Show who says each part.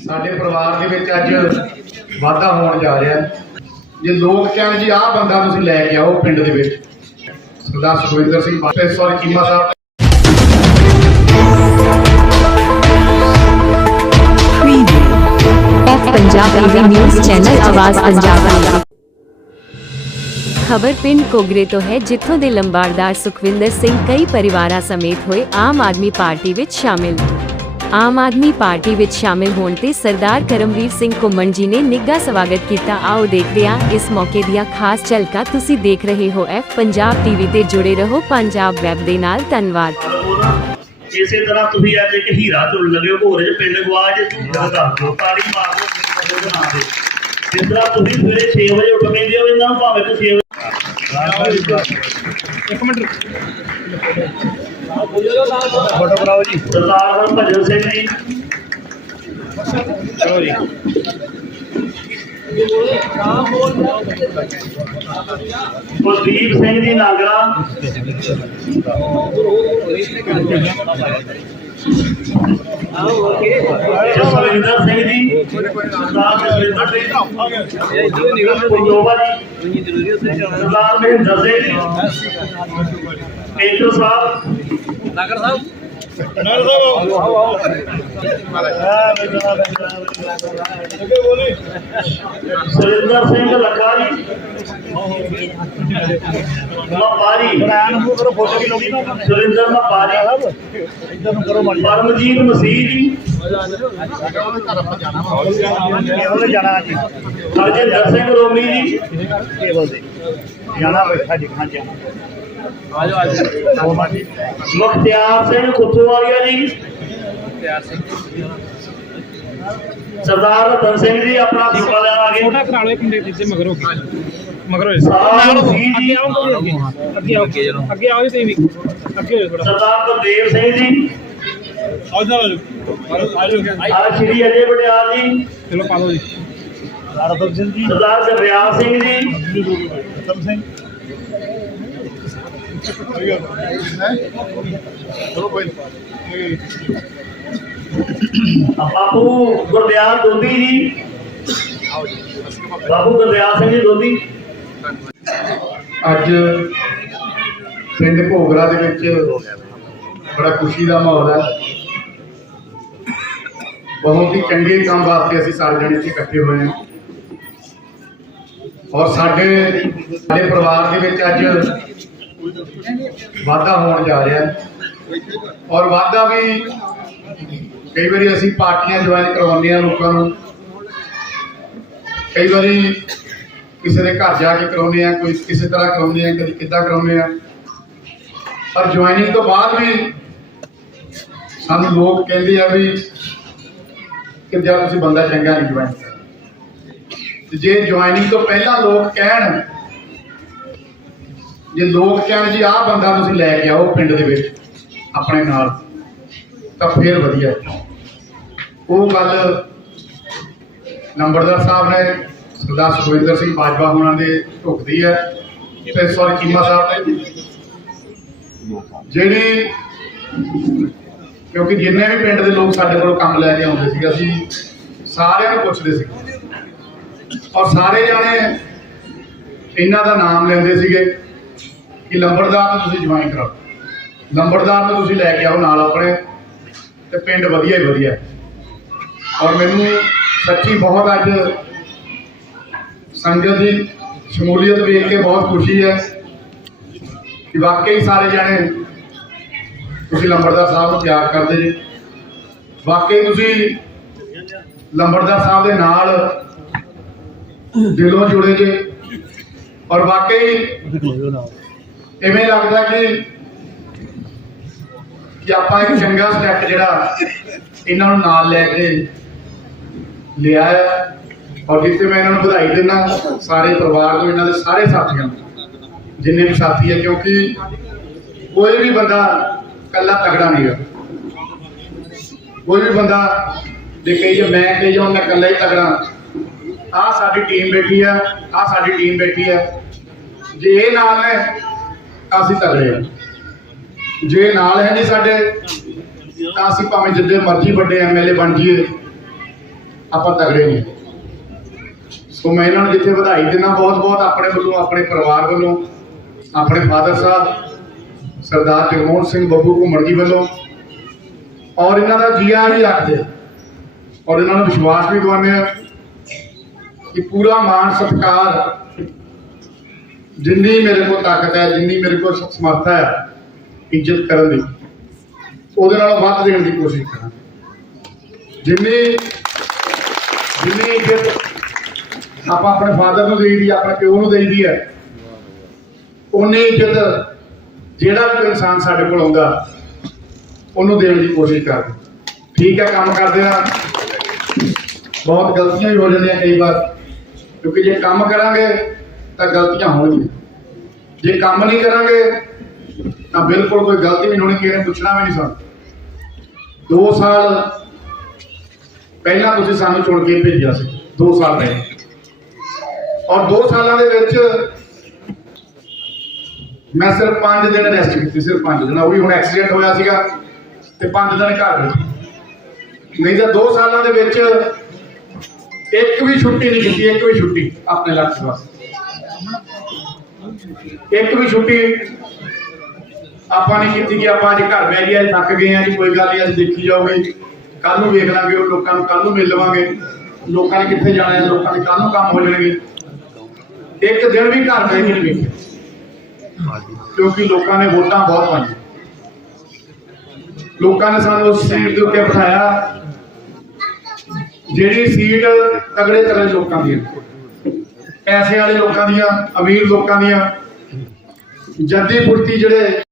Speaker 1: ਸਾਡੇ ਪਰਿਵਾਰ ਦੇ ਵਿੱਚ ਅੱਜ ਵਾਧਾ ਹੋਣ ਜਾ ਰਿਹਾ ਹੈ ਜੇ ਲੋਕ ਕਹਿਣ ਜੀ ਆਹ ਬੰਦਾ ਤੁਸੀਂ ਲੈ ਕੇ ਆਓ ਪਿੰਡ ਦੇ ਵਿੱਚ ਸਰਦਾਰ ਸੁਖਵਿੰਦਰ ਸਿੰਘ ਬਾਟੇ sorry Cheema Sahib
Speaker 2: F Punjab TV news channel Awaaz Punjab ਖਬਰ ਪਿੰਡ ਕੋਗਰੇ ਤੋਂ ਹੈ ਜਿੱਥੋਂ ਦੇ ਲੰਬਾੜਦਾਰ ਸੁਖਵਿੰਦਰ ਸਿੰਘ ਕਈ ਪਰਿਵਾਰਾਂ ਸਮੇਤ ਹੋਏ ਆਮ ਆਦਮੀ ਪਾਰਟੀ ਵਿੱਚ ਸ਼ਾਮਿਲ ਆਮ ਆਦਮੀ ਪਾਰਟੀ ਵਿੱਚ ਸ਼ਾਮਿਲ ਹੋਣ ਤੇ ਸਰਦਾਰ ਕਰਮਵੀਰ ਸਿੰਘ ਘੁੰਮਣ ਜੀ ਨੇ ਨਿੱਘਾ ਸਵਾਗਤ ਕੀਤਾ। ਆਓ ਦੇਖਦੇ ਹਾਂ ਇਸ ਮੌਕੇ ਦੀਆਂ ਖਾਸ ਝਲਕਾਂ ਤੁਸੀਂ ਦੇਖ ਰਹੇ ਹੋ ਐਫ ਪੰਜਾਬ ਟੀਵੀ ਤੇ ਜੁੜੇ ਰਹੋ ਪੰਜਾਬ ਵੈਬ ਦੇ ਨਾਲ। ਧੰਨਵਾਦ।
Speaker 3: ਇਸੇ ਤਰ੍ਹਾਂ ਤੁਸੀਂ ਅੱਜ ਇੱਕ ਹੀਰਾ ਚੁਣ ਲੱਗੇ ਹੋ ਘੋਰੇ ਚ ਪਿੰਡ ਗਵਾਜ ਜਦ ਦੱਸ ਦਿਓ ਤਾੜੀ ਮਾਰ ਜਿਸ ਤਰ੍ਹਾਂ ਤੁਸੀਂ ਸਵੇਰੇ 6 ਵਜੇ ਉੱਠ ਪੈਂਦੇ ਹੋ ਇਹਨਾਂ ਨੂੰ ਭਾਵੇਂ ਤੁਸੀਂ 6
Speaker 4: ਫੋਟੋ ਕਰਾਓ ਜੀ
Speaker 3: ਸਰਦਾਰ ਹਰਭਜਨ ਸਿੰਘ ਜੀ
Speaker 4: ਚਲੋ ਜੀ
Speaker 3: ਕੁਲਦੀਪ ਸਿੰਘ ਜੀ ਨਾਗਰਾ ਜਸਵਿੰਦਰ ਸਿੰਘ ਜੀ ਸਰਦਾਰ ਜਸਵਿੰਦਰ ਸਿੰਘ ਜੀ ਸਰਦਾਰ ਸਿੰਘ ਜੀ ਪੇਟੋ ਸਾਹਿਬ।
Speaker 4: ਨਾਗਰ ਸਾਹਿਬ।
Speaker 3: ਸੁਰਿੰਦਰ ਸਿੰਘ ਲੱਖਾ ਜੀ ਮਪਾਰੀ।
Speaker 4: ਨੂੰ ਕਰੋ ਫੋਟੋ ਕੀ ਲੋਗੀ ਨਾ।
Speaker 3: ਸੁਰਿੰਦਰ ਮਪਾਰੀ।
Speaker 4: ਇੱਧਰ ਨੂੰ ਕਰੋ
Speaker 3: ਪਰਮਜੀਤ ਮਸੀਹ ਜੀ।
Speaker 4: ਜਾਣਾ ਜੀ
Speaker 3: ਹਰਜਿੰਦਰ ਸਿੰਘ ਰੋਮੀ ਜੀ
Speaker 4: ਟੇਬਲ ਤੇ ਜਾਣਾ ਬੈਠਾ ਜੀ ਹਾਂ ਜਾਣਾ
Speaker 3: ਮੁਖਤਿਆਰ ਸਿੰਘ ਕੁੱਤੂਵਾਲੀਆ ਜੀ ਸਰਦਾਰ ਰਤਨ ਸਿੰਘ ਜੀ ਆਪਣਾ ਸਿੱਕਾ ਲੈਣ ਆ
Speaker 5: ਫੋਟਾ
Speaker 3: ਗਏ
Speaker 5: ਕਰਾ ਲਓ ਇੱਕ ਮਿੰਟ ਇੱਥੇ ਮਗਰੋਂ ਮਗਰੋਂ
Speaker 3: ਸਾਧ ਮਸੀਹ
Speaker 5: ਅੱਗੇ ਆਓ ਅੱਗੇ ਆਓ ਅੱਗੇ ਆਓ ਤੁਸੀਂ ਵੀ ਅੱਗੇ ਹੋਇਓ ਥੋੜਾ
Speaker 3: ਸਰਦਾਰ ਗੁਰਦੇਵ ਸਿੰਘ ਜੀ
Speaker 5: ਆਓ ਜਰਾ
Speaker 3: ਆ ਸ਼੍ਰੀ ਅਜੇ ਬਟਿਆਲ ਜੀ।
Speaker 5: ਚਲੋ ਪਾ ਲਓ ਜੀ।
Speaker 4: ਰਤਨ ਸਿੰਘ ਜੀ
Speaker 3: ਸਰਦਾਰ ਗੁਰਦਿਆਲ ਸਿੰਘ ਜੀ।
Speaker 4: ਰਤਨ ਸਿੰਘ
Speaker 3: ਬਾਪੂ ਗੁਰਦਿਆਲ ਦੋਦੀ ਜੀ। ਬਾਪੂ ਗੁਰਦਿਆਲ ਸਿੰਘ ਜੀ ਦੋਦੀ
Speaker 1: ਅੱਜ ਪਿੰਡ ਭੋਗਰਾ ਦੇ ਵਿੱਚ ਬੜਾ ਖੁਸ਼ੀ ਦਾ ਮਾਹੌਲ ਹੈ। ਬਹੁਤ ਹੀ ਚੰਗੇ ਕੰਮ ਵਾਸਤੇ ਅਸੀਂ ਸਾਰੇ ਜਣੇ ਇੱਥੇ ਇਕੱਠੇ ਹੋਏ ਹਾਂ। ਔਰ ਸਾਡੇ ਸਾਡੇ ਪਰਿਵਾਰ ਦੇ ਵਿੱਚ ਅੱਜ ਵਾਧਾ ਹੋਣ ਜਾ ਰਿਹਾ ਔਰ ਵਾਧਾ ਵੀ ਕਈ ਵਾਰੀ ਅਸੀਂ ਪਾਰਟੀਆਂ ਜੁਆਇਨ ਕਰਵਾਉਂਦੇ ਹਾਂ ਲੋਕਾਂ ਨੂੰ। ਕਈ ਵਾਰੀ ਕਿਸੇ ਦੇ ਘਰ ਜਾ ਕੇ ਕਰਾਉਂਦੇ ਆ ਕੋਈ ਕਿਸੇ ਤਰ੍ਹਾਂ ਕਰਾਉਂਦੇ ਆ ਕਦੀ ਕਿੱਦਾਂ ਕਰਾਉਂਦੇ ਆ ਪਰ ਜੁਆਇਨਿੰਗ ਤੋਂ ਬਾਅਦ ਵੀ ਸਾਨੂੰ ਲੋਕ ਕਹਿੰਦੇ ਆ ਵੀ ਕਿ ਜਦ ਤੁਸੀਂ ਬੰਦਾ ਚੰਗਾ ਨਹੀਂ ਜੁਆਇਨ ਕਰਦਾ। ਤੇ ਜੇ ਜੁਆਇਨਿੰਗ ਤੋਂ ਪਹਿਲਾਂ ਲੋਕ ਕਹਿਣ, ਜੇ ਲੋਕ ਕਹਿਣ ਜੀ ਆਹ ਬੰਦਾ ਤੁਸੀਂ ਲੈ ਕੇ ਆਓ ਪਿੰਡ ਦੇ ਵਿੱਚ, ਆਪਣੇ ਨਾਲ, ਤਾਂ ਫੇਰ ਵਧੀਆ। ਉਹ ਗੱਲ ਨੰਬਰਦਾਰ ਸਾਹਿਬ ਨੇ ਸਰਦਾਰ ਸੁਖਵਿੰਦਰ ਸਿੰਘ ਬਾਜਵਾ ਹੋਣਾ ਦੇ ਢੁਕਦੀ ਹੈ, ਤੇ ਸੌਰੀ ਚੀਮਾ ਸਾਹਿਬ ਨੇ ਜਿਹੜੀ ਕਿਉਂਕਿ ਜਿੰਨੇ ਵੀ ਪਿੰਡ ਦੇ ਲੋਕ ਸਾਡੇ ਕੋਲ ਕੰਮ ਲੈ ਕੇ ਆਉਂਦੇ ਸੀ ਅਸੀਂ ਸਾਰਿਆਂ ਨੂੰ ਪੁੱਛਦੇ ਸੀ ਔਰ ਸਾਰੇ ਜਾਣੇ ਇਹਨਾਂ ਦਾ ਨਾਮ ਲੈਂਦੇ ਸੀਗੇ ਕਿ ਲੰਬੜਦਾਰ ਨੂੰ ਤੁਸੀਂ ਜੁਆਇਨ ਕਰਾਓ। ਲੰਬੜਦਾਰ ਨੂੰ ਤੁਸੀਂ ਲੈ ਕੇ ਆਓ ਨਾਲ ਆਪਣੇ ਤੇ ਪਿੰਡ ਵਧੀਆ ਹੀ ਵਧੀਆ। ਔਰ ਮੈਨੂੰ ਸੱਚੀ ਬਹੁਤ ਅੱਜ ਸੰਗਤ ਦੀ ਸ਼ਮੂਲੀਅਤ ਵੇਖ ਕੇ ਬਹੁਤ ਖੁਸ਼ੀ ਹੈ ਕਿ ਵਾਕਈ ਸਾਰੇ ਜਾਣੇ ਤੁਸੀਂ ਲੰਬੜਦਾਰ ਸਾਹਿਬ ਨੂੰ ਪਿਆਰ ਕਰਦੇ ਜੀ। ਵਾਕਈ ਤੁਸੀਂ ਲੰਬੜਦਾਰ ਸਾਹਿਬ ਦੇ ਨਾਲ ਦਿਲੋਂ ਜੁੜੇ ਜੇ। ਔਰ ਵਾਕਈ ਇਵੇਂ ਲੱਗਦਾ ਕਿ ਕਿ ਆਪਾਂ ਇੱਕ ਚੰਗਾ ਸਟੈਪ ਜਿਹੜਾ ਇਹਨਾਂ ਨੂੰ ਨਾਲ ਲੈ ਕੇ ਲਿਆ ਹੈ। ਔਰ ਜਿੱਥੇ ਮੈਂ ਇਹਨਾਂ ਨੂੰ ਵਧਾਈ ਦਿੰਦਾ, ਸਾਰੇ ਪਰਿਵਾਰ ਨੂੰ ਇਹਨਾਂ ਦੇ ਸਾਰੇ ਸਾਥੀਆਂ ਨੂੰ, ਜਿੰਨੇ ਵੀ ਸਾਥੀ ਹੈ ਕਿਉਂਕਿ ਕੋਈ ਵੀ ਬੰਦਾ ਇਕੱਲਾ ਤਗੜਾ ਨਹੀਂ ਕੋਈ ਵੀ ਬੰਦਾ ਜੇ ਕਹੀ ਜੇ, ਮੈਂ ਕਹੀ ਜਾਉਂ ਮੈਂ ਇਕੱਲਾ ਹੀ ਤਗੜਾ ਆਹ ਸਾਡੀ ਟੀਮ ਬੈਠੀ ਆ, ਆਹ ਸਾਡੀ ਟੀਮ ਬੈਠੀ ਆ। ਜੇ ਇਹ ਨਾਲ ਹੈ ਅਸੀਂ ਤਗੜੇ ਆ। ਜੇ ਨਾਲ ਹੈ ਨਹੀਂ ਸਾਡੇ, ਤਾਂ ਅਸੀਂ ਭਾਵੇਂ ਜਿੱਦੇ ਮਰਜ਼ੀ ਵੱਡੇ ਐਮਐਲਏ ਬਣ ਜਾਈਏ, ਆਪਾਂ ਤਗੜੇ ਨਹੀਂ। ਸੋ ਮੈਂ ਇਹਨਾਂ ਨੂੰ ਜਿੱਥੇ ਵਧਾਈ ਦਿੰਦਾ ਬਹੁਤ ਬਹੁਤ ਆਪਣੇ ਵੱਲੋਂ, ਆਪਣੇ ਪਰਿਵਾਰ ਵੱਲੋਂ, ਆਪਣੇ ਫਾਦਰ ਸਾਹਿਬ ਸਰਦਾਰ ਜਗਮੋਹਨ ਸਿੰਘ ਬੱਬੂ ਘੁੰਮਣ ਜੀ ਵੱਲੋਂ। ਔਰ ਇਹਨਾਂ ਦਾ ਜੀਆ ਵੀ ਰੱਖਦੇ। ਔਰ ਇਹਨਾਂ ਨੂੰ ਵਿਸ਼ਵਾਸ ਵੀ ਦਿਵਾਉਂਦੇ ਆ ਕਿ ਪੂਰਾ ਮਾਣ ਸਤਿਕਾਰ ਜਿੰਨੀ ਮੇਰੇ ਕੋਲ ਤਾਕਤ ਹੈ, ਜਿੰਨੀ ਮੇਰੇ ਕੋਲ ਸਮਰੱਥਾ ਹੈ, ਇੱਜ਼ਤ ਕਰਨ ਦੀ, ਉਹਦੇ ਨਾਲ ਵੱਧ ਦੇਣ ਦੀ ਕੋਸ਼ਿਸ਼ ਕਰਾਂ ਜਿੰਨੀ ਜਿੰਨੀ ਇੱਜ਼ਤ ਆਪਾਂ ਆਪਣੇ ਫਾਦਰ ਨੂੰ ਦੇਈਦੀ ਆਪਣੇ ਪਿਓ ਨੂੰ ਦੇਈਦੀ ਹੈ ਉਨੀ ਇੱਜ਼ਤ ਜਿਹੜਾ ਵੀ ਇਨਸਾਨ ਸਾਡੇ ਕੋਲ ਆਉਂਦਾ, ਉਹਨੂੰ ਦੇਣ ਦੀ ਕੋਸ਼ਿਸ਼ ਕਰਦੇ ਠੀਕ ਹੈ, ਕੰਮ ਕਰਦੇ ਆ ਬਹੁਤ ਗਲਤੀਆਂ ਵੀ ਹੋ ਜਾਂਦੀਆਂ ਕਈ ਵਾਰ। ਕਿਉਂਕਿ ਜੇ ਕੰਮ ਕਰਾਂਗੇ, ਤਾਂ ਗਲਤੀਆਂ ਹੋਣਗੀਆਂ। ਜੇ ਕੰਮ ਨਹੀਂ ਕਰਾਂਗੇ, ਤਾਂ ਬਿਲਕੁਲ ਕੋਈ ਗਲਤੀ ਵੀ ਹੋਣੀ, ਕਿਸੇ ਨੇ ਪੁੱਛਣਾ ਵੀ ਨਹੀਂ ਸਾਨੂੰ। 2 ਸਾਲ ਪਹਿਲਾਂ ਤੁਸੀਂ ਸਾਨੂੰ ਚੁਣ ਕੇ ਭੇਜਿਆ ਸੀ 2 ਸਾਲ ਪਹਿਲਾਂ। ਔਰ 2 ਸਾਲਾਂ ਦੇ ਵਿੱਚ ਮੈਂ ਸਿਰਫ 5 ਦਿਨ ਰੈਸਟ ਕੀਤੀ, ਸਿਰਫ 5 ਦਿਨ। ਉਹ ਵੀ ਹੁਣ ਐਕਸੀਡੈਂਟ ਹੋਇਆ ਸੀਗਾ ਤੇ 5 ਦਿਨ ਘਰ ਨਹੀਂ ਤਾਂ 2 ਸਾਲਾਂ ਦੇ ਵਿੱਚ ਇੱਕ ਵੀ ਛੁੱਟੀ ਨਹੀਂ ਕੀਤੀ, ਇੱਕ ਵੀ ਛੁੱਟੀ ਆਪਣੇ ਲੱਖ ਵਾਸਤੇ ਇੱਕ ਵੀ ਛੁੱਟੀ ਆਪਾਂ ਨੇ ਕੀਤੀ ਕਿ ਆਪਾਂ ਅੱਜ ਘਰ ਬਹਿ ਗਏ ਅੱਜ ਥੱਕ ਗਏ ਆ ਜੀ, ਕੋਈ ਗੱਲ ਨਹੀਂ, ਅੱਜ ਦੇਖੀ ਜਾਓਗੇ ਕੱਲ ਨੂੰ ਵੇਖ ਲਾਂਗੇ ਉਹ ਲੋਕਾਂ ਨੂੰ ਕੱਲ ਨੂੰ ਮਿਲ ਲਵਾਂਗੇ। ਲੋਕਾਂ ਨੇ ਕਿੱਥੇ ਜਾਣਾ ਹੈ, ਲੋਕਾਂ ਦੇ ਕੱਲ ਨੂੰ ਕੰਮ ਹੋ ਜਾਣਗੇ। ਇੱਕ ਦਿਨ ਵੀ ਘਰ ਬਹਿ ਕੇ ਨਹੀਂ ਵੇਖਿਆ ਕਿਉਂਕਿ ਲੋਕਾਂ ਨੇ ਵੋਟਾਂ ਬਹੁਤ ਪਾਈਆਂ। ਲੋਕਾਂ ਨੇ ਸਾਨੂੰ ਉਸ ਸੀਟ ਦੇ ਉੱਤੇ ਬਿਠਾਇਆ। ਜਿਹੜੀ ਸੀਟ ਤਗੜੇ ਤਗੜੇ ਲੋਕਾਂ ਦੀ ਪੈਸੇ ਵਾਲੇ ਲੋਕਾਂ ਦੀਆਂ, ਅਮੀਰ ਲੋਕਾਂ ਦੀਆਂ। ਜੱਦੀ ਪੁਰਤੀ ਜਿਹੜੇ